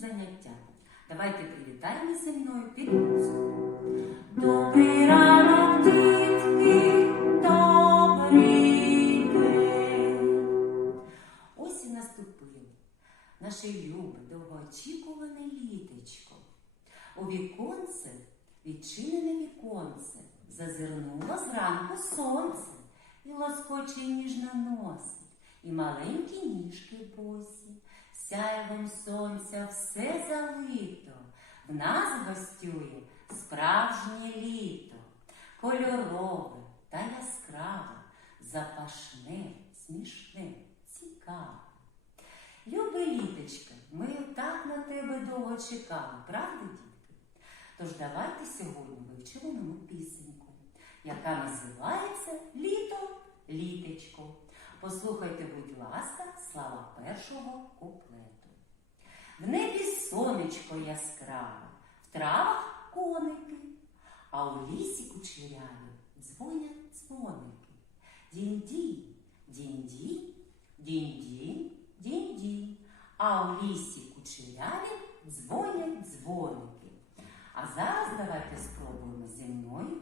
заняття. Давайте привітаємо зі мною під музику. Добрий ранок, дітки, добрий. Ось і наступило наше любе, довгоочікуване літочко. У віконце, відчинене віконце, зазирнуло зранку сонце і лоскоче ніжно носить, і маленькі ніжки босі. Сяйвом сонця все залито, в нас гостює справжнє літо, кольорове та яскраве, запашне, смішне, цікаве. Любе літочка, ми так на тебе довго чекали, правда, дітки? Тож давайте сьогодні вивчимо нову пісеньку, яка називається Літо літечко. Послухайте, будь ласка, слова першого куплету. В небі сонечко яскраве, в травах коники, а у лісі кучеряві дзвонять дзвоники. Дінь-дінь, дінь-дінь, дінь-дінь, дінь-дінь. А у лісі кучеряві дзвонять дзвоники. А зараз давайте спробуємо зі мною